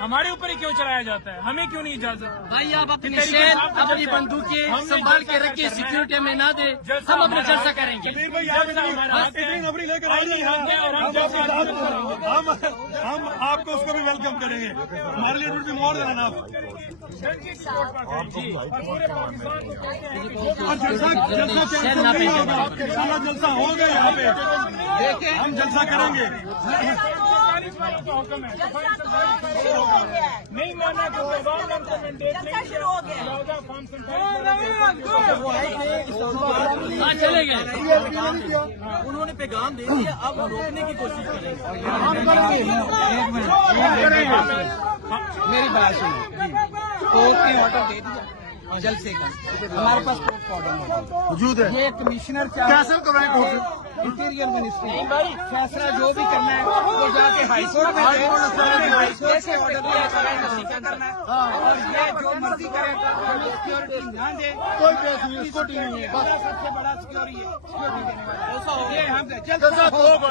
ہمارے اوپر ہی کیوں چلایا جاتا ہے؟ ہمیں کیوں نہیں اجازت؟ بھائی آپ اپنی شین اپنی بندوقیں سنبھال کے رکھیے، سیکورٹی ہمیں نہ دے، ہم اپنا جلسہ کریں گے۔ ہم آپ کو اس کو بھی ویلکم کریں گے، ہمارے لیے بھی مور دینا آپ۔ جلسہ ہوگا یہاں پہ، ہم جلسہ کریں گے۔ نہیں مانا چلے گئے، انہوں نے پیغام دے دیا، اب روکنے کی کوشش کریں گے۔ میری بات سنو، کورٹ نے آرڈر دے دیا جلسے کا، ہمارے پاس کورٹ کا آرڈر موجود ہے۔ یہ کمشنر کیسے کرائیں کورٹ انٹیریئر منسٹری فیصلہ جو بھی کرنا ہے وہ جا کے ہائی کورٹ میں ہائی کورٹ سے آرڈر دیا کرنا ہے، اور یہ جو مرضی کرے گا ہمیں سیکورٹی نہ دے، کوئی کیس نہیں، سیکورٹی نہیں ہے، بس سب سے بڑا سیکورٹی ہے، سیکورٹی دینے والا یہ ہم جلسہ ہوگا،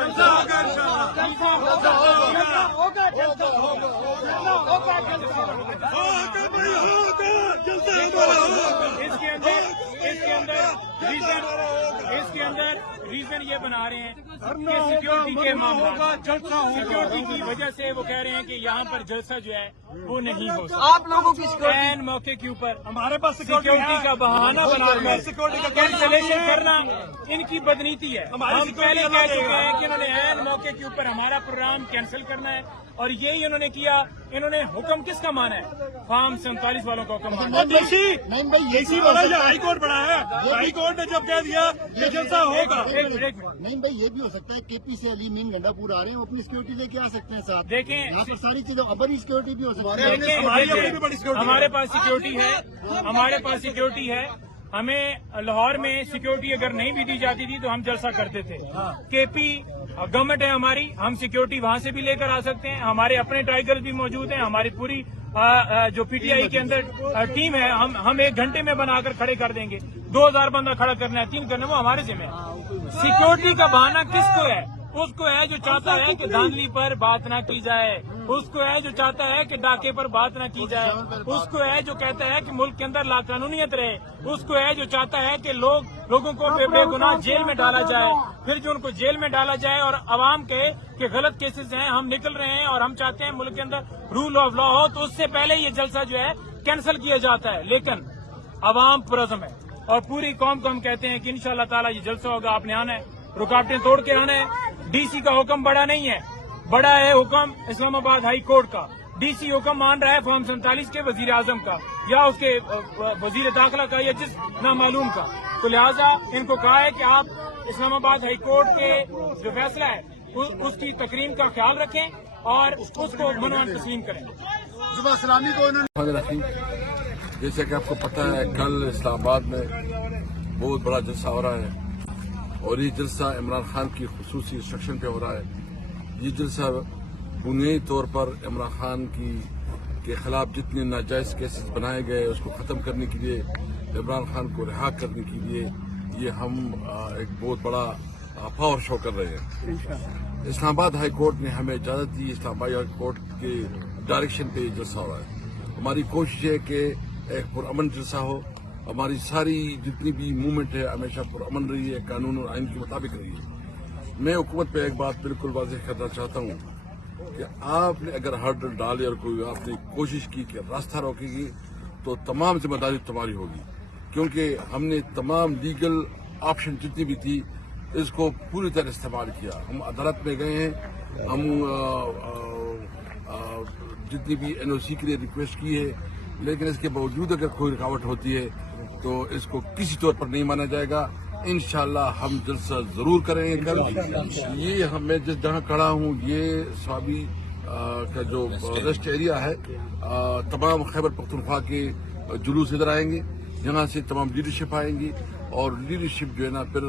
اس کے اندر ریزن یہ بنا رہے ہیں کہ سیکورٹی کے معاملات، سیکورٹی کی وجہ سے وہ کہہ رہے ہیں کہ یہاں پر جلسہ جو ہے وہ نہیں ہو سکتا۔ آپ لوگوں کی عین موقع کے اوپر ہمارے پاس سیکورٹی کا بہانہ بنا کر سیکورٹی کا کینسلیشن کرنا ان کی بدنیتی ہے۔ ہم پہلے کہہ چکے ہیں کہ انہوں نے عین موقع کے اوپر ہمارا پروگرام کینسل کرنا ہے، اور یہی انہوں نے کیا۔ انہوں نے حکم کس کا مانا ہے؟ فارم 47 والوں کا حکم مانا ہے۔ اسی بڑا یہ ہائی کورٹ بڑا ہے، ہائی کورٹ نے جب کہہ دیا یہ جلسہ ہوگا۔ نہیں بھائی، یہ بھی ہو سکتا ہے کے پی سے علی مین گنڈا پور آ رہے ہیں، وہ اپنی سیکورٹی لے کے آ سکتے ہیں ساتھ۔ دیکھیں یہاں پر ساری چیزیں ابھی سیکورٹی بھی ہو سکتی ہے۔ ہمارے پاس سیکورٹی ہے، ہمارے پاس سیکورٹی ہے۔ ہمیں لاہور میں سیکورٹی اگر نہیں بھی دی جاتی تھی تو ہم جلسہ کرتے تھے۔ کے پی گورنمنٹ ہے ہماری، ہم سیکورٹی وہاں سے بھی لے کر آ سکتے ہیں۔ ہمارے اپنے ٹائیگر بھی موجود ہیں، ہماری پوری جو پی ٹی آئی کے اندر ٹیم ہے، ہم 1 گھنٹے میں بنا کر کھڑے کر دیں گے۔ 2000 بندہ کھڑا کرنا ہے، 3 کرنا، وہ ہمارے ذمہ ہے۔ سیکورٹی کا بہانہ کس کو ہے؟ اس کو ہے جو چاہتا ہے کہ دھاندلی پر بات نہ کی جائے، اس کو ہے جو چاہتا ہے کہ ڈاکے پر بات نہ کی جائے، اس کو ہے جو کہتا ہے کہ ملک کے اندر لا قانونیت رہے، اس کو ہے جو چاہتا ہے کہ لوگوں کو بے گناہ جیل میں ڈالا جائے، پھر جو ان کو جیل میں ڈالا جائے اور عوام کہے کہ غلط کیسز ہیں، ہم نکل رہے ہیں اور ہم چاہتے ہیں ملک کے اندر رول آف لا ہو، تو اس سے پہلے یہ جلسہ جو ہے کینسل کیا جاتا ہے۔ لیکن عوام پرعزم ہے اور پوری قوم کو ہم کہتے ہیں کہ انشاءاللہ تعالی یہ جلسہ ہوگا، آپ نے آنا ہے، رکاوٹیں توڑ کے آنا ہے۔ ڈی سی کا حکم بڑا نہیں ہے، بڑا ہے حکم اسلام آباد ہائی کورٹ کا۔ ڈی سی حکم مان رہا ہے فارم 47 کے وزیر اعظم کا یا اس کے وزیر داخلہ کا یا جس نامعلوم کا، تو لہٰذا ان کو کہا ہے کہ آپ اسلام آباد ہائی کورٹ کے جو فیصلہ ہے اس کی تکریم کا خیال رکھیں اور اس کو منوان تسلیم کریں۔ جیسے کہ آپ کو پتہ ہے کل اسلام آباد میں بہت بڑا جلسہ ہو رہا ہے، اور یہ جلسہ عمران خان کی خصوصی انسٹرکشن پہ ہو رہا ہے۔ یہ جلسہ بنیادی طور پر عمران خان کے خلاف جتنے ناجائز کیسز بنائے گئے اس کو ختم کرنے کے لیے، عمران خان کو رہا کرنے کے لیے یہ ہم ایک بہت بڑا پاور شو کر رہے ہیں۔ اسلام آباد ہائی کورٹ نے ہمیں اجازت دی، اسلام آباد ہائی کورٹ کے ڈائریکشن پہ یہ جلسہ ہو رہا ہے۔ ہماری کوشش ہے کہ ایک پرامن جلسہ ہو، ہماری ساری جتنی بھی موومنٹ ہے ہمیشہ پرامن رہی ہے، قانون اور آئین کے مطابق رہی ہے۔ میں حکومت پہ ایک بات بالکل واضح کرنا چاہتا ہوں کہ آپ نے اگر ہرڈل ڈالے اور کوئی آپ نے کوشش کی کہ راستہ روکے گی تو تمام ذمہ داری تمہاری ہوگی، کیونکہ ہم نے تمام لیگل آپشن جتنی بھی تھی اس کو پوری طرح استعمال کیا۔ ہم عدالت میں گئے ہیں، ہم جتنی بھی این او سی کے لیے ریکویسٹ کی ہے، لیکن اس کے باوجود اگر کوئی رکاوٹ ہوتی ہے تو اس کو کسی طور پر نہیں مانا جائے گا۔ انشاءاللہ ہم جلسہ ضرور کریں گے کل۔ یہ میں جہاں کھڑا ہوں یہ سوابی کا جو ریسٹ ایریا ہے، تمام خیبر پختونخوا کے جلوس ادھر آئیں گے، یہاں سے تمام لیڈرشپ آئیں گی، اور لیڈرشپ جو ہے نا پھر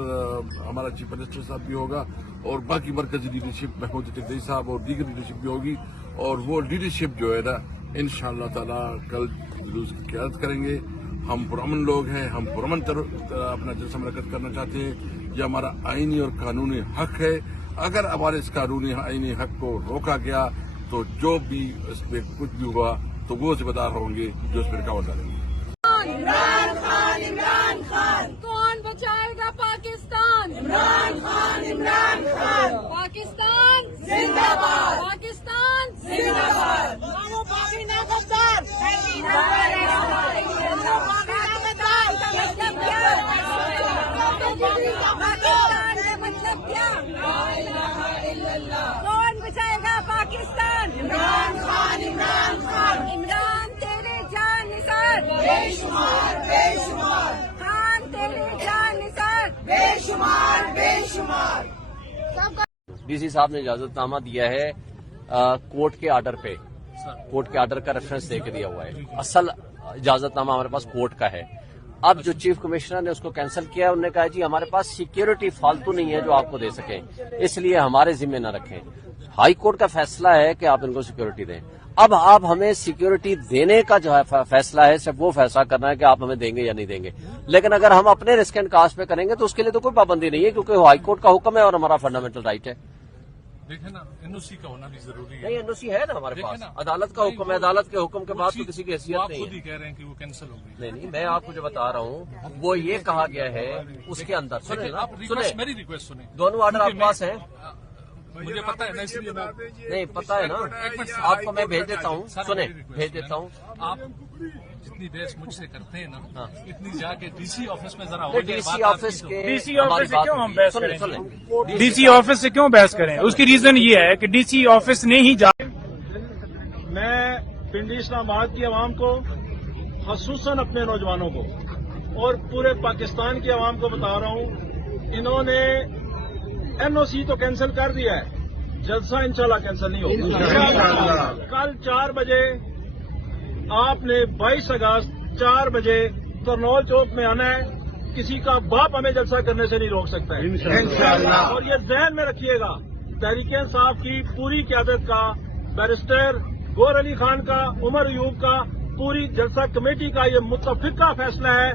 ہمارا چیف منسٹر صاحب بھی ہوگا اور باقی مرکزی لیڈرشپ محمود چکردئی صاحب اور دیگر لیڈرشپ بھی ہوگی، اور وہ لیڈرشپ جو ہے نا انشاءاللہ تعالی کل جلوس کی قیادت کریں گے۔ ہم پرامن لوگ ہیں، ہم پرامن اپنا جلسہ منعقد کرنا چاہتے ہیں، یہ ہمارا آئینی اور قانونی حق ہے۔ اگر ہمارے اس قانونی آئینی حق کو روکا گیا تو جو بھی اس میں کچھ بھی ہوا تو وہ ذمہ دار ہوں گے جو اس میں رکاوٹ ڈالیں گے. عمران خان عمران خان کون بچائے گا پاکستان؟ عمران خان پاکستان زندہ باد پاکستان زندہ باد. باقی نہ غدار پاکستان کا مطلب کیا؟ کون بچائے گا پاکستان؟ عمران خان عمران تیرے جان نثار بے شمار خان تیرے جان نثار بے شمار سب کا. ڈی سی صاحب نے اجازت نامہ دیا ہے کورٹ کے آرڈر پہ. کورٹ کے آرڈر کا ریفرنس دے کے دیا ہوا ہے. اصل اجازت نامہ ہمارے پاس کورٹ کا ہے. اب جو چیف کمشنر نے اس کو کینسل کیا ہے، انہوں نے کہا جی ہمارے پاس سیکیورٹی فالتو نہیں ہے جو آپ کو دے سکیں، اس لیے ہمارے ذمہ نہ رکھیں. ہائی کورٹ کا فیصلہ ہے کہ آپ ان کو سیکیورٹی دیں. اب آپ ہمیں سیکیورٹی دینے کا جو ہے فیصلہ ہے صرف وہ فیصلہ کرنا ہے کہ آپ ہمیں دیں گے یا نہیں دیں گے. لیکن اگر ہم اپنے رسک اینڈ کاسٹ پہ کریں گے تو اس کے لیے تو کوئی پابندی نہیں ہے، کیونکہ ہائی کورٹ کا حکم ہے اور ہمارا فنڈامنٹل رائٹ ہے. دیکھیں نا این او سی کا ہونا بھی ضروری ہے. نہیں این او سی ہے نا ہمارے پاس، عدالت کا حکم ہے، عدالت کے حکم کے بعد تو کسی کی حیثیت نہیں ہے. خود ہی کہہ رہے ہیں کہ وہ کینسل ہو گئی. نہیں میں آپ کو جو بتا رہا ہوں وہ یہ کہا گیا ہے اس کے اندر. سنیں میری ریکویسٹ سنیں. دونوں آرڈر آپ کے پاس ہیں؟ مجھے پتا ہے نا، اس لیے نہیں پتا ہے نا، آپ کو میں بھیج دیتا ہوں. سنیں بھیج دیتا ہوں. آپ جتنی بحث مجھ سے کرتے ہیں نا اتنی جا کے ڈی سی آفس میں ذرا ڈی سی آفس کے ڈی سی آفس سے کیوں ہم بحث کریں؟ ڈی سی آفس سے کیوں بحث کریں؟ اس کی ریزن یہ ہے کہ ڈی سی آفس نے ہی میں پنڈی اسلام آباد کی عوام کو، خصوصاً اپنے نوجوانوں کو اور پورے پاکستان کی عوام کو بتا رہا ہوں، انہوں نے این او سی تو کینسل کر دیا ہے، جلسہ انشاءاللہ کینسل نہیں ہوگا. کل 4 بجے آپ نے 22 اگست 4 بجے کرنول چوک میں آنا ہے. کسی کا باپ ہمیں جلسہ کرنے سے نہیں روک سکتا ہے. اور یہ ذہن میں رکھیے گا، تحریک انصاف کی پوری قیادت کا، بیرسٹر گور علی خان کا، عمر ایوب کا، پوری جلسہ کمیٹی کا یہ متفقہ فیصلہ ہے.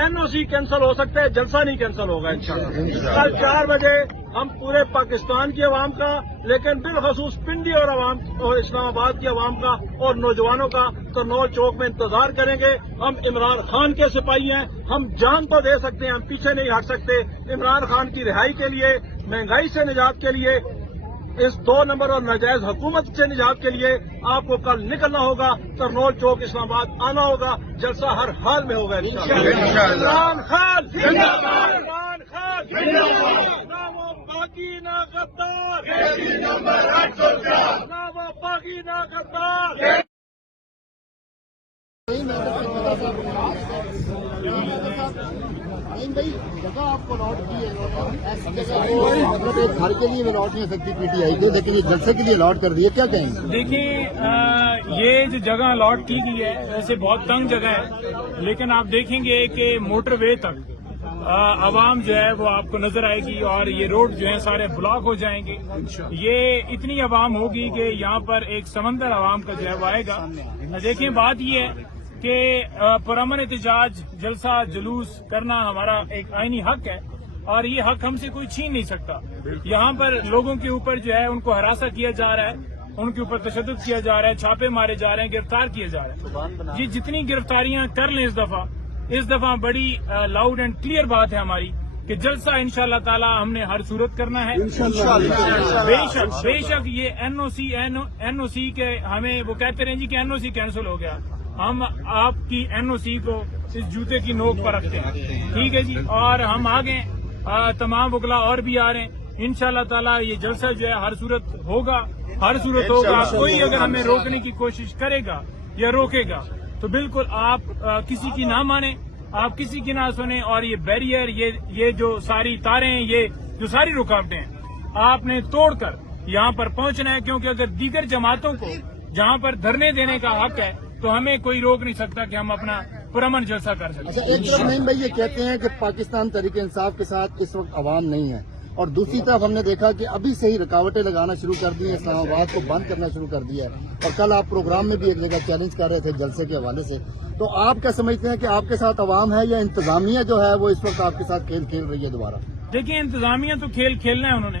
این او سی کینسل ہو سکتا ہے، جلسہ نہیں کینسل ہوگا انشاءاللہ. کل 4 بجے ہم پورے پاکستان کی عوام کا، لیکن بالخصوص پنڈی اور اسلام آباد کی عوام کا اور نوجوانوں کا کرنول چوک میں انتظار کریں گے. ہم عمران خان کے سپاہی ہیں، ہم جان تو دے سکتے ہیں، ہم پیچھے نہیں ہٹ سکتے. عمران خان کی رہائی کے لیے، مہنگائی سے نجات کے لیے، اس 2 نمبر اور ناجائز حکومت سے نجات کے لیے آپ کو کل نکلنا ہوگا. کرنول چوک اسلام آباد آنا ہوگا. جلسہ ہر حال میں ہوگا انشاءاللہ. عمران خان زندہ باد، عمران خان زندہ باد. نہ وہ باغی نہ غدار، نہ وہ باغی نہ غدار. نہیں بھائی، جگہ آپ کو الاٹ کی ہے، ایسی جگہ مطلب ایک گھر کے لیے بھی الاٹ نہیں ہو سکتی پی ٹی آئی کو، لیکن یہ جلسے کے لیے الاٹ کر دی ہے، کیا کہیں گے؟ دیکھیں یہ جو جگہ الاٹ کی گئی ہے ویسے بہت تنگ جگہ ہے، لیکن آپ دیکھیں گے کہ موٹر وے تک عوام جو ہے وہ آپ کو نظر آئے گی اور یہ روڈ جو ہے سارے بلاک ہو جائیں گے. یہ اتنی عوام ہوگی کہ یہاں پر ایک سمندر عوام کا جو ہے وہ آئے گا. دیکھیں بات یہ ہے کہ پرامن احتجاج، جلسہ جلوس کرنا ہمارا ایک آئینی حق ہے اور یہ حق ہم سے کوئی چھین نہیں سکتا. یہاں پر لوگوں کے اوپر جو ہے ان کو ہراساں کیا جا رہا ہے، ان کے اوپر تشدد کیا جا رہا ہے، چھاپے مارے جا رہے ہیں، گرفتار کیے جا رہے ہیں. جی جتنی گرفتاریاں کر لیں اس دفعہ بڑی لاؤڈ اینڈ کلیئر بات ہے ہماری کہ جلسہ انشاءاللہ تعالی ہم نے ہر صورت کرنا ہے. بے شک یہ این او سی کے ہمیں وہ کہتے رہیں جی کہ این او سی کینسل ہو گیا. ہم آپ کی این او سی کو اس جوتے کی نوک پر رکھتے ہیں، ٹھیک ہے جی. اور ہم آگے تمام وکلا اور بھی آ رہے ہیں انشاءاللہ تعالی. یہ جلسہ جو ہے ہر صورت ہوگا. کوئی اگر ہمیں روکنے کی کوشش کرے گا یا روکے گا تو بالکل آپ کسی کی نہ مانیں، آپ کسی کی نہ سنیں. اور یہ بیریئر، یہ جو ساری تاریں ہیں، یہ جو ساری رکاوٹیں ہیں، آپ نے توڑ کر یہاں پر پہنچنا ہے. کیونکہ اگر دیگر جماعتوں کو جہاں پر دھرنے دینے کا حق ہے تو ہمیں کوئی روک نہیں سکتا کہ ہم اپنا پرامن جلسہ کر سکیں. اچھا، ایک طرف نہیں بھائی یہ کہتے ہیں کہ پاکستان تحریک انصاف کے ساتھ اس وقت عوام نہیں ہے، اور دوسری طرف ہم نے دیکھا کہ ابھی سے ہی رکاوٹیں لگانا شروع کر دی ہیں، اسلام آباد کو بند کرنا شروع کر دیا ہے. اور کل آپ پروگرام میں بھی ایک جگہ چیلنج کر رہے تھے جلسے کے حوالے سے. تو آپ کیا سمجھتے ہیں کہ آپ کے ساتھ عوام ہے یا انتظامیہ جو ہے وہ اس وقت آپ کے ساتھ کھیل کھیل رہی ہے دوبارہ؟ دیکھیں انتظامیہ تو کھیل کھیلنا ہے انہوں نے،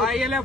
ILF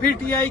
PTI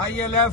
ILF